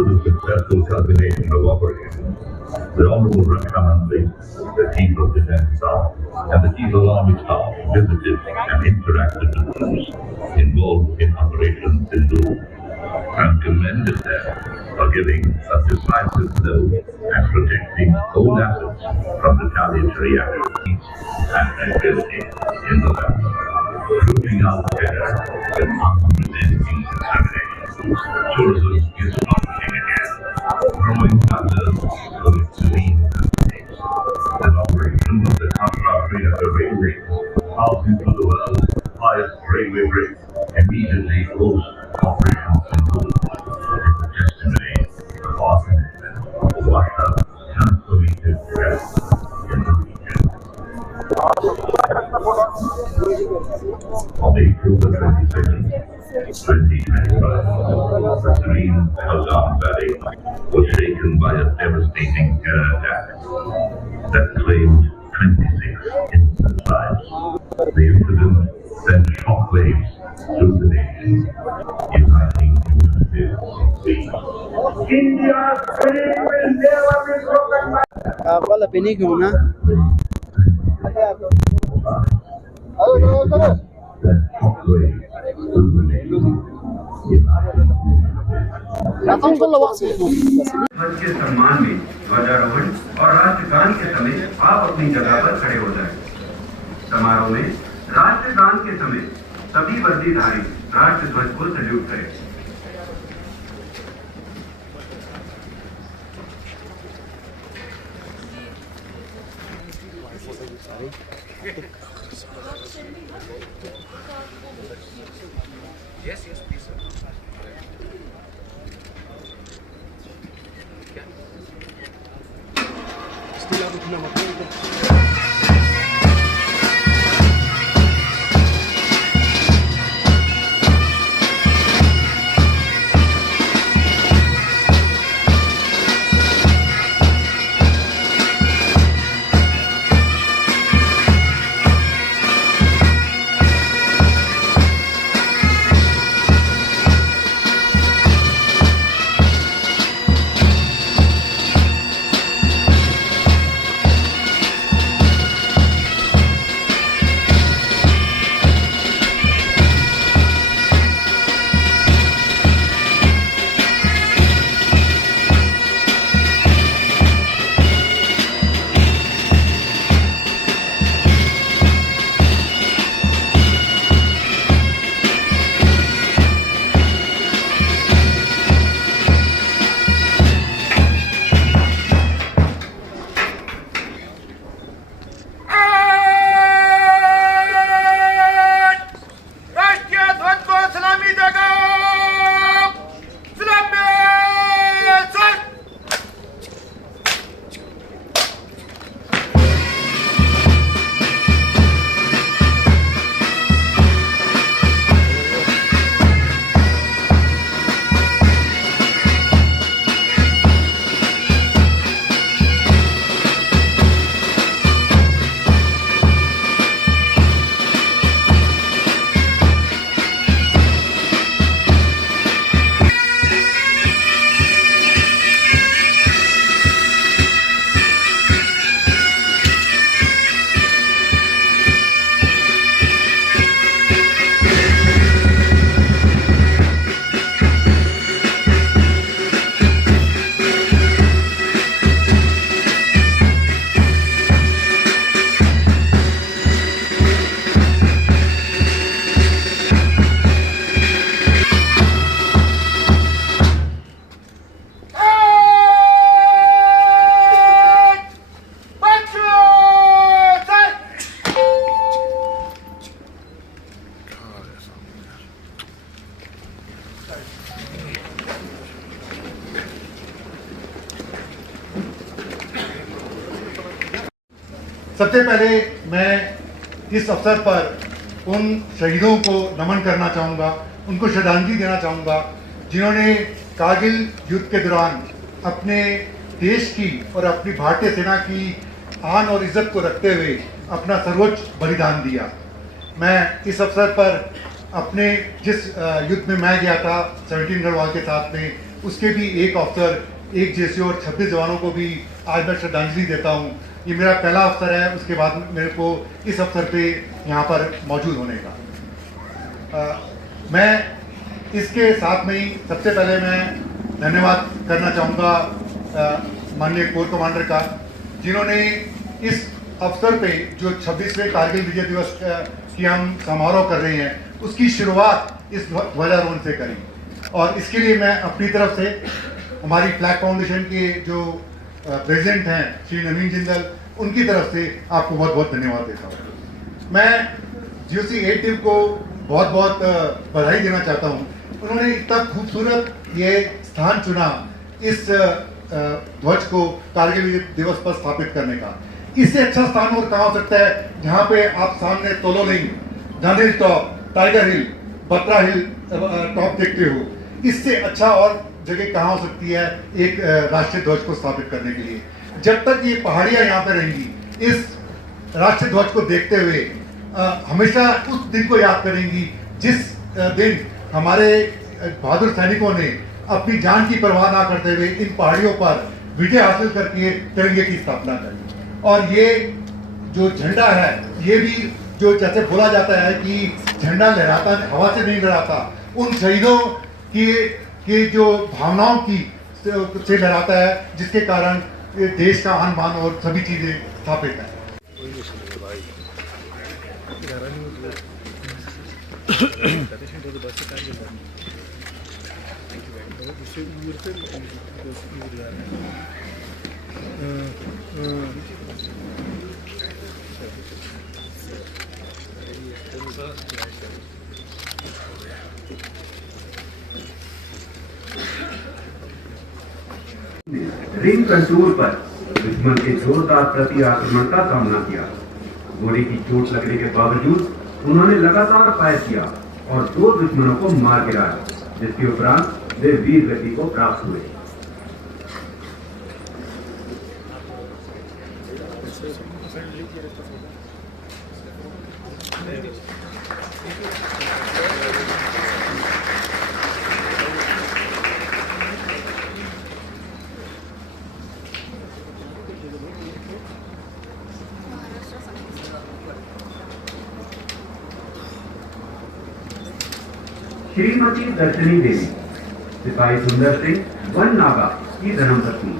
After the successful culmination of operations, the Honorable Raksha Mantri, the Chief of Defence Staff, and the Chief of Army Staff visited and interacted with troops involved in Operation Sindoor and commended them for giving a decisive blow and protecting whole assets from retaliatory actions and tranquility in the land. Rooting out terror with unrelenting determination. Tourism is functioning again, growing numbers of its serene landscapes. An operation of the Katra Priyanka Railway, passing through the world's highest railway bridge, immediately post Operation Sindoor, is a testimony of our commitment to Russia's transformative threat in the region. On April the 22nd, 2025, the serene Pahalgam Valley was shaken by a devastating terror attack that claimed 26 innocent lives. The incident sent shockwaves through the nation, uniting communities in peace. India's dream will never be broken by Wala pinigong na. Sent shockwaves through the nation, uniting communities. ध्वज के सम्मान में ध्वजारोहण और राष्ट्रगान के समय आप अपनी जगह पर खड़े हो जाएं। समारोह में राष्ट्रगान के समय सभी वर्दीधारी राष्ट्र ध्वज को सैल्यूट करें। Yes, please, sir. सबसे पहले मैं इस अवसर पर उन शहीदों को नमन करना चाहूँगा, उनको श्रद्धांजलि देना चाहूँगा जिन्होंने कारगिल युद्ध के दौरान अपने देश की और अपनी भारतीय सेना की आन और इज्जत को रखते हुए अपना सर्वोच्च बलिदान दिया। मैं इस अवसर पर अपने जिस युद्ध में मैं गया था 17 गढ़वाल के साथ में, उसके भी एक अफसर, एक जेसीओ और 26 जवानों को भी आज मैं श्रद्धांजलि देता हूँ। ये मेरा पहला अवसर है, उसके बाद मेरे को इस अवसर पे यहाँ पर मौजूद होने का। मैं इसके साथ में ही सबसे पहले मैं धन्यवाद करना चाहूँगा माननीय कोर कमांडर का, जिन्होंने इस अवसर पे जो 26वें कारगिल विजय दिवस की हम समारोह कर रहे हैं, उसकी शुरुआत इस ध्वजारोहण से करी। और इसके लिए मैं अपनी तरफ से हमारी फ्लैग फाउंडेशन के जो प्रेसिडेंट हैं श्री नवीन जिंदल, उनकी तरफ से आपको बहुत बहुत धन्यवाद देता हूँ। मैं GOC 8 टीम को बहुत बहुत बधाई देना चाहता हूँ। उन्होंने इतना खूबसूरत ये स्थान चुना इस ध्वज को कारगिल विजय दिवस पर स्थापित करने का। इससे अच्छा स्थान और कहाँ हो सकता है, जहाँ पे आप सामने तोलोलिंग, गांधी टॉप, टाइगर हिल, बत्रा हिल टॉप देखते हो। इससे अच्छा और जगह कहाँ हो सकती है एक राष्ट्रीय ध्वज को स्थापित करने के लिए। जब तक ये पहाड़ियाँ यहाँ पे रहेंगी, इस राष्ट्रीय ध्वज को देखते हुए हमेशा उस दिन को याद करेंगी जिस दिन हमारे बहादुर सैनिकों ने अपनी जान की परवाह ना करते हुए इन पहाड़ियों पर विजय हासिल करके तिरंगे की स्थापना करी। और ये जो झंडा है, ये भी जो जैसे बोला जाता है कि झंडा लहराता हवा से नहीं लहराता, उन शहीदों की जो भावनाओं की से लहराता है, जिसके कारण देश का आन बान और सभी चीजें स्थापित है। रिंग कंटूर पर दुश्मन के जोरदार प्रति आक्रमण का सामना किया। गोली की चोट लगने के बावजूद उन्होंने लगातार फायर किया और 2 दुश्मनों को मार गिराया, जिसके उपरांत वे वीर गति को प्राप्त हुए। श्रीमती दर्शनी देवी, सिपाही सुंदर सिंह वन नागा की धर्मपत्नी,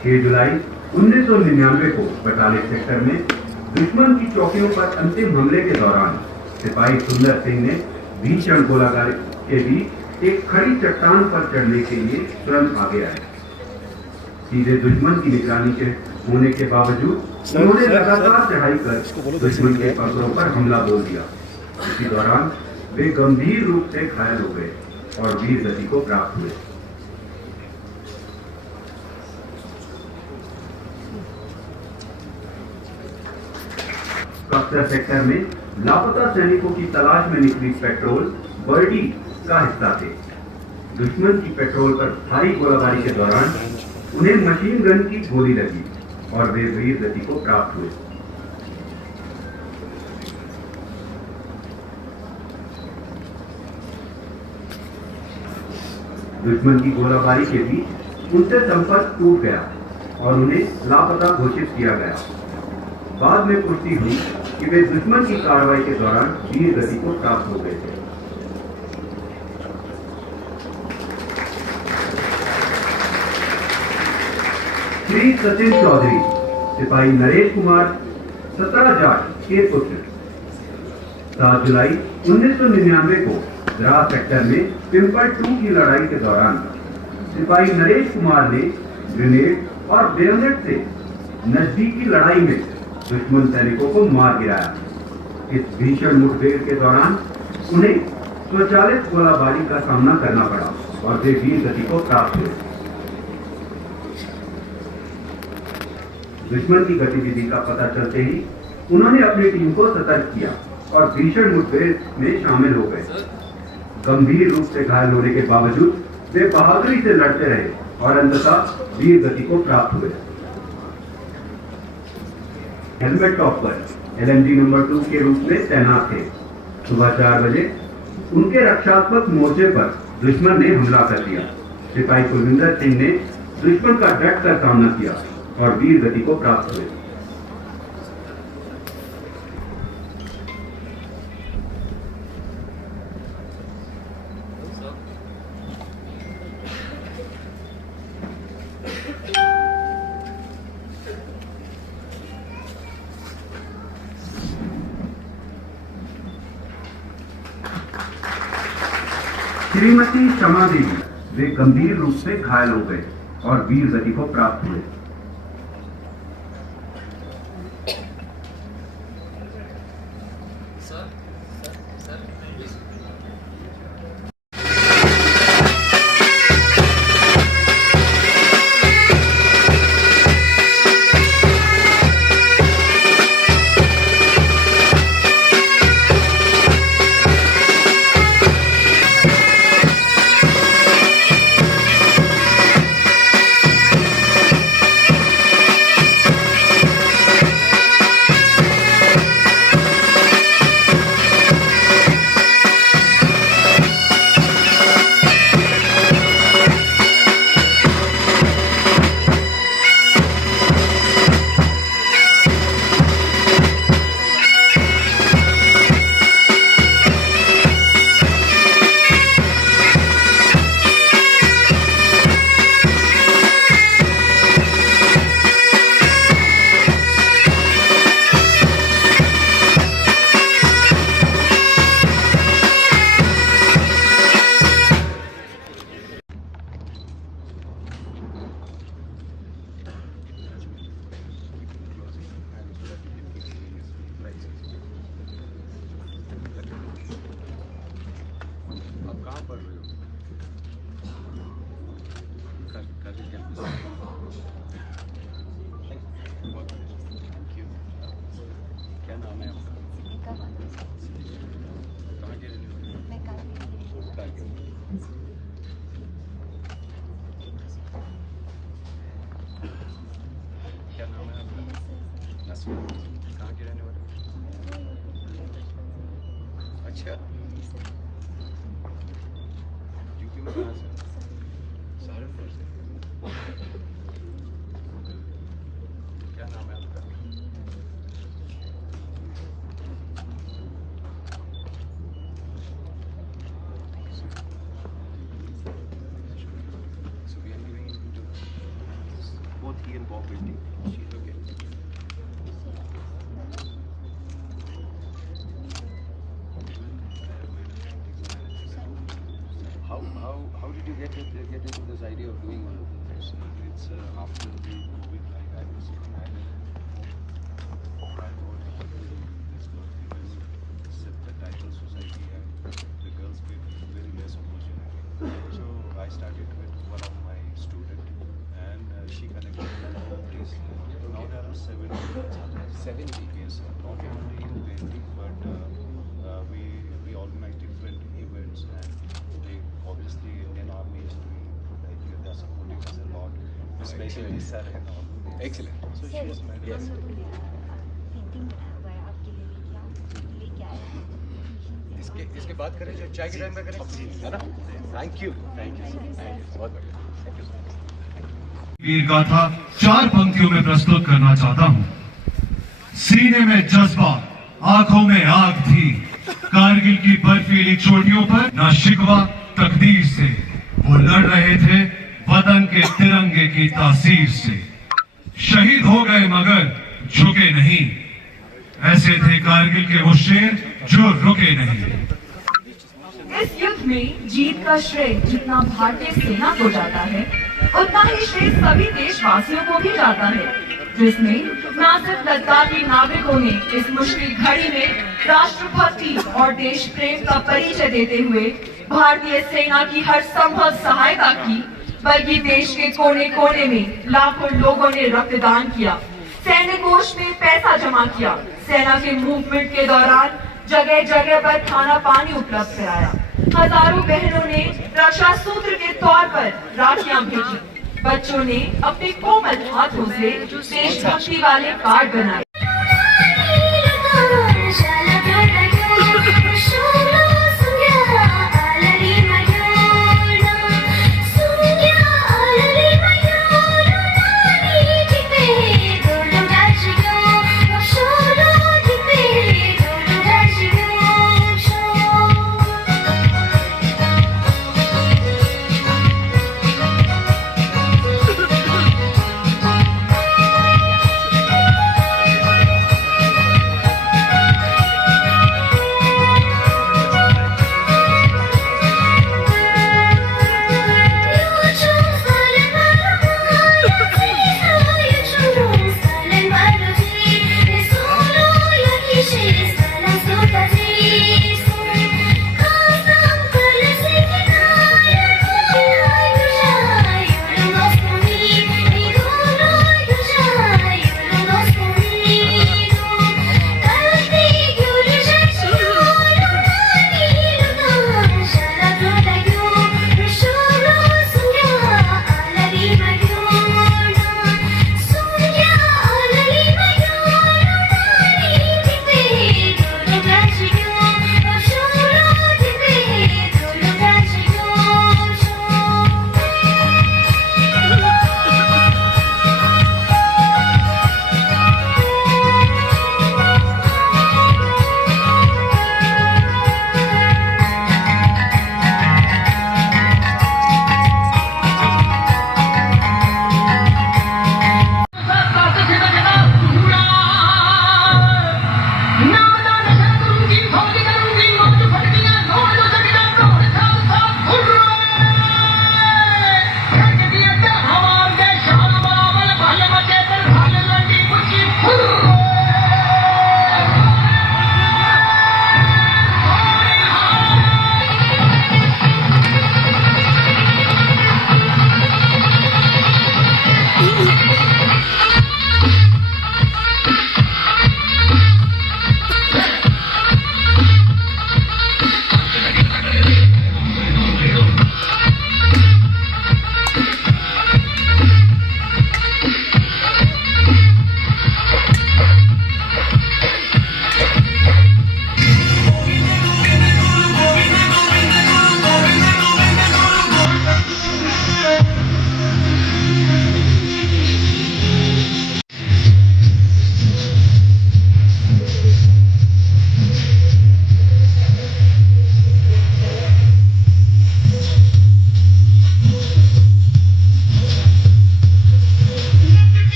6 जुलाई 1999 को बटालिया सेक्टर में दुश्मन की चौकियों पर अंतिम हमले के दौरान सिपाही सुंदर सिंह ने भीषण गोलाबारी के बीच एक खड़ी चट्टान पर चढ़ने के लिए तुरंत आगे आए। सीधे दुश्मन की निगरानी के होने के बावजूद उन्होंने लगातार चढ़ाई कर दुश्मन के पकड़ों पर हमला बोल दिया। इसी दौरान वे गंभीर रूप से घायल हो गए और वीर गति को प्राप्त हुए। बक्सर सेक्टर में लापता सैनिकों की तलाश में निकली पेट्रोल बर्डी का हिस्सा थे। दुश्मन की पेट्रोल पर भारी गोलाबारी के दौरान उन्हें मशीन गन की गोली लगी और वे वीर गति को प्राप्त हुए। दुश्मन की गोलाबारी के बीच उनसे संपर्क टूट गया और उन्हें लापता घोषित किया गया। बाद में पुष्टि हुई कि वे दुश्मन की कार्रवाई के दौरान वीर गति को प्राप्त हो गए थे। श्री सचिन चौधरी, सिपाही नरेश कुमार 17 जाट के पुत्र, 7 जुलाई 1999 को द्रास सेक्टर में पिंपल 2 की लड़ाई के दौरान सिपाही नरेश कुमार ने ग्रेनेड और बेयनेट से नजदीकी लड़ाई में दुश्मन सैनिकों को मार गिराया। इस भीषण मुठभेड़ के दौरान उन्हें स्वचालित गोलाबारी का सामना करना पड़ा और वे वीर गति को प्राप्त हुए। दुश्मन की गतिविधि का पता चलते ही उन्होंने अपनी टीम को सतर्क किया और भीषण मुठभेड़ में शामिल हो गए। गंभीर रूप से घायल होने के बावजूद वे बहादुरी से लड़ते रहे और अंततः वीर गति को प्राप्त हुए। हेलमेट टॉप पर LMG नंबर 2 के रूप में तैनात थे। सुबह 4 बजे उनके रक्षात्मक मोर्चे पर दुश्मन ने हमला कर दिया। सिपाही कुलविंदर सिंह ने दुश्मन का डट कर सामना किया और वीर गति को प्राप्त हुए। श्रीमती शमा देवी वे गंभीर रूप से घायल हो गए और वीर गति को प्राप्त हुए। क्या नाम है आपका? कहाँ के रहने वाले? कारगिल। क्या नाम है आपका? नस्ल। कहाँ के रहने वाले? अच्छा, यूपी में कहाँ से? सहारनपुर से। क्या नाम है आपका? So we are moving into both he and Bob building. She's okay. How did you get into this idea of doing all of this? It's after the COVID, like I was sitting at this girl because set the title society and the girls get very less opportunity. So I started with one of my students and she connected with all of this. Now there are 70. Yes, not only in Delhi, but we organize different events and they obviously Indian Army is doing like they are supporting us a lot, especially sir and all. Excellent. So she has made yes. Painting बनाया हुआ है आपके लिए लेके आया हूँ। इसके बाद करें जो चाय के टाइम में करें है ना। थैंक यू बहुत बढ़िया थैंक यू। वीर गाथा 4 पंक्तियों में प्रस्तुत करना चाहता हूं। सीने में जज्बा, आंखों में आग थी, कारगिल की बर्फीली चोटियों पर ना शिकवा तकदीर से, वो लड़ रहे थे वतन के तिरंगे की तासीर से। शहीद हो गए मगर झुके नहीं, ऐसे थे कारगिल के वो शेर जो रुके नहीं। इस युद्ध में जीत का श्रेय जितना भारतीय सेना को जाता है, उतना ही श्रेय सभी देशवासियों को भी जाता है, जिसमें न सिर्फ लद्दाखी नागरिकों ने इस मुश्किल घड़ी में राष्ट्रभक्ति और देश प्रेम का परिचय देते हुए भारतीय सेना की हर संभव सहायता की, बल्कि देश के कोने कोने में लाखों लोगों ने रक्तदान किया, सैन्य कोष में पैसा जमा किया, सेना के मूवमेंट के दौरान जगह जगह पर खाना पानी उपलब्ध कराया। हजारों बहनों ने रक्षा सूत्र के तौर पर राखियां भेजी, बच्चों ने अपने कोमल हाथों से देशभक्ति वाले कार्ड बनाए। Sungia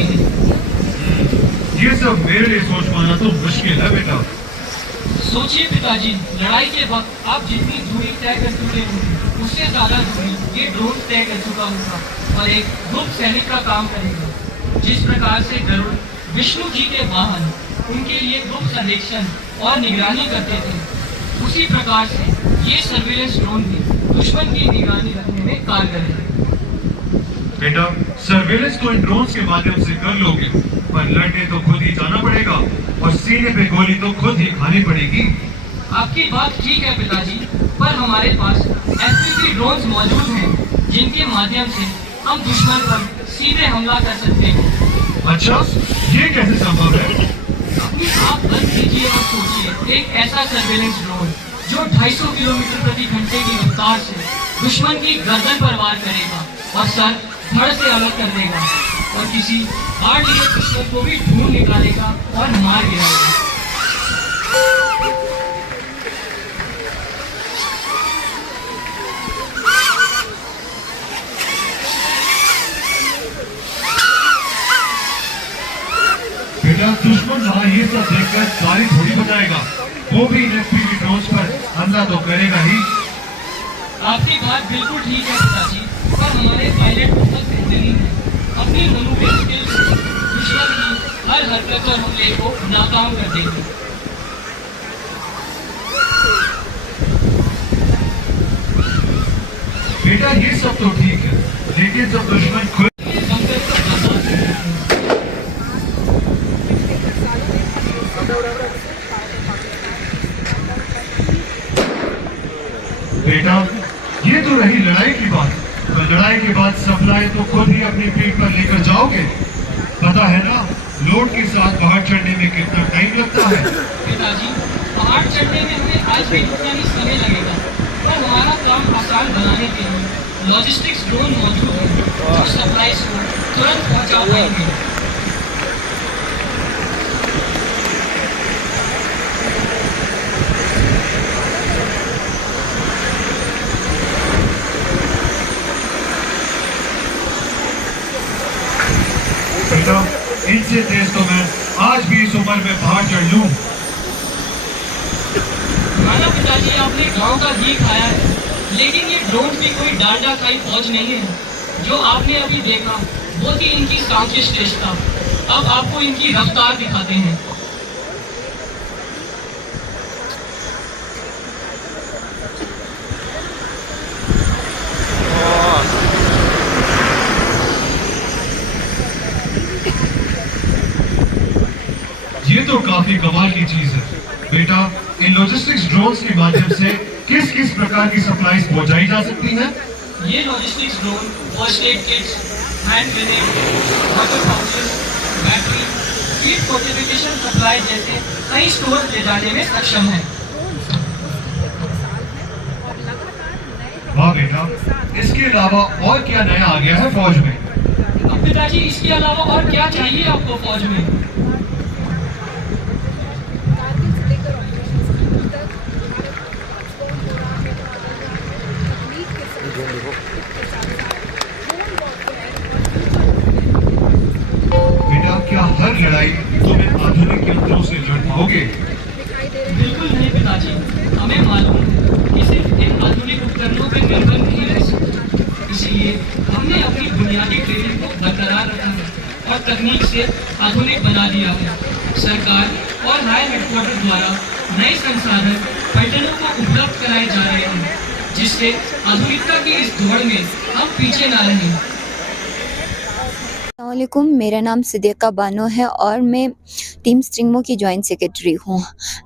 होती हैं। ये सब मेरे लिए सोच पाना तो मुश्किल है बेटा। सोचिए पिताजी, लड़ाई के वक्त आप जितनी दूरी तय कर चुके होंगे उससे ज्यादा दूरी ये ड्रोन तय कर चुका होगा और एक गुप्त सैनिक का काम करेगा। जिस प्रकार से गरुड़ विष्णु जी के वाहन उनके लिए गुप्त सर्वेक्षण और निगरानी करते थे, उसी प्रकार से ये सर्विलेंस ड्रोन भी दुश्मन की निगरानी रखने में कारगर है। बेटा, सर्वेलेंस तो इन ड्रोन्स के माध्यम से कर लोगे, पर लड़ने तो खुद ही जाना पड़ेगा और सीने पे गोली तो खुद ही खानी पड़ेगी। आपकी बात ठीक है पिताजी, पर हमारे पास FPV ड्रोन्स मौजूद हैं जिनके माध्यम से हम दुश्मन पर सीधे हमला कर सकते हैं। अच्छा, ये कैसे संभव है? अपनी आँख बंद कीजिए और सोचिए, एक ऐसा सर्वेलेंस ड्रोन जो 250 किलोमीटर प्रति घंटे की रफ्तार से दुश्मन की गर्दन पर वार करेगा और सर धड़ से अलग कर देगा और किसी बाढ़ लिए दुश्मन को भी ढूंढ निकालेगा और मार गिराएगा। बेटा, दुश्मन वहाँ ये सब देखकर गाड़ी थोड़ी बचाएगा, वो भी इन FPV ड्रोन्स पर हमला तो करेगा ही। आपकी बात बिल्कुल ठीक है पिताजी, पर हमारे पायलट बहुत बेहतरीन हैं। अपनी मनोबल स्किल से दुश्मन की हर हरकत और हमले को नाकाम कर देंगे। बेटा, ये सब तो ठीक है, लेकिन जब दुश्मन खुद बंकर का आजाद है। बेटा, ये तो रही लड़ाई की बात, पर लड़ाई के बाद सप्लाई तो खुद ही अपनी पीठ पर लेकर जाओगे। पता है ना, लोड के साथ पहाड़ चढ़ने में कितना टाइम लगता है। पिताजी, पहाड़ चढ़ने में हमें आज भी उतना ही समय लगेगा, पर हमारा काम आसान बनाने के लिए लॉजिस्टिक्स ड्रोन मौजूद है जो सप्लाईज को तुरंत पहुंचा पाएंगे। बेटा, इनसे तेज तो मैं आज भी इस उम्र में पहाड़ चढ़ लूं। माना पिताजी, आपने गांव का घी खाया है, लेकिन ये ड्रोन भी कोई डांडा खाई फौज नहीं है। जो आपने अभी देखा वो थी इनकी सांख्यिक श्रेष्ठता। अब आपको इनकी रफ्तार दिखाते हैं। ये तो काफी कमाल की चीज है। बेटा, इन लॉजिस्टिक्स ड्रोन्स के माध्यम से किस किस प्रकार की सप्लाईज पहुंचाई जा सकती हैं? ये logistics drone first aid kits, hand grenade, water pouches, battery, field fortification supply जैसे कई स्टोर ले जाने में सक्षम है। वाह बेटा, इसके अलावा और क्या नया आ गया है फौज में? अब पिताजी, इसके अलावा और क्या चाहिए आपको फौज में? बेटा, क्या हर लड़ाई तुम्हें आधुनिक यंत्रों से लड़ पाओगे? बिल्कुल नहीं पिताजी, हमें मालूम है कि सिर्फ इन आधुनिक उपकरणों पर निर्भर नहीं रह सकते। इसलिए हमने अपनी बुनियादी ट्रेनिंग को बरकरार रखा है और तकनीक से आधुनिक बना दिया है। सरकार और हाई हेडक्वार्टर द्वारा नए संसाधन पर्यटकों को उपलब्ध कराए जा रहे हैं, जिससे आधुनिकता की इस दौड़ में हम पीछे ना रहें। अस्सलामुअलैकुम, मेरा नाम सिद्दीक़ा बानो है और मैं टीम स्ट्रिंगमो की जॉइंट सेक्रेटरी हूँ।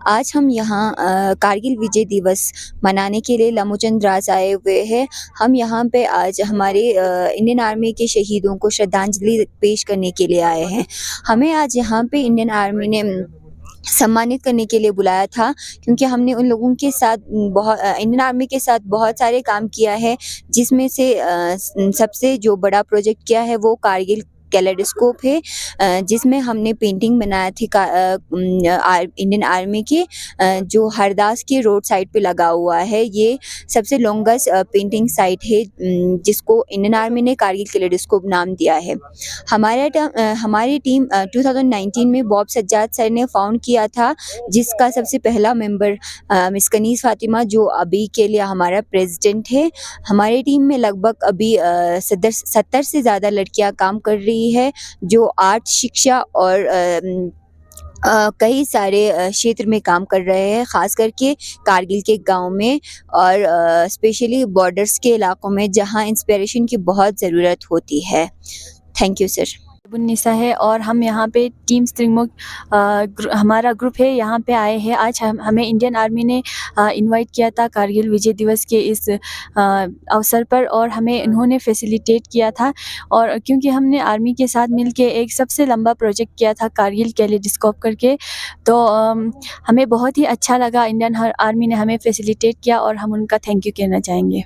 आज हम यहाँ कारगिल विजय दिवस मनाने के लिए लामोचंद्रास आए हुए हैं। हम यहाँ पे आज हमारे इंडियन आर्मी के शहीदों को श्रद्धांजलि पेश करने के लिए आए हैं। हमें आज यहाँ पे इंडियन आर्मी ने सम्मानित करने के लिए बुलाया था, क्योंकि हमने उन लोगों के साथ इंडियन आर्मी के साथ बहुत सारे काम किया है, जिसमें से सबसे जो बड़ा प्रोजेक्ट किया है वो कारगिल कैलेडोस्कोप है जिसमें हमने पेंटिंग बनाया थी इंडियन आर्मी के जो हरदास के रोड साइड पे लगा हुआ है। ये सबसे लॉन्गेस्ट पेंटिंग साइट है जिसको इंडियन आर्मी ने कारगिल कैलेडोस्कोप नाम दिया है। हमारी टीम 2019 में बॉब सज्जाद सर ने फाउंड किया था, जिसका सबसे पहला मेंबर मिस कनीज़ फातिमा जो अभी के लिए हमारा प्रेसिडेंट है। हमारी टीम में लगभग अभी 70 से ज़्यादा लड़कियां काम कर रही है जो आर्ट, शिक्षा और कई सारे क्षेत्र में काम कर रहे हैं, ख़ास करके कारगिल के गांव में और स्पेशली बॉर्डर्स के इलाकों में जहां इंस्पिरेशन की बहुत ज़रूरत होती है। Thank you sir. निशा है और हम यहाँ पे टीम स्ट्रिंगमो हमारा ग्रुप है, यहाँ पे आए हैं। आज हमें इंडियन आर्मी ने इनवाइट किया था कारगिल विजय दिवस के इस अवसर पर और हमें इन्होंने फैसिलिटेट किया था। और क्योंकि हमने आर्मी के साथ मिलके एक सबसे लंबा प्रोजेक्ट किया था कारगिल कैलेडोस्कोप करके, तो हमें बहुत ही अच्छा लगा। इंडियन आर्मी ने हमें फैसिलिटेट किया और हम उनका थैंक यू कहना चाहेंगे।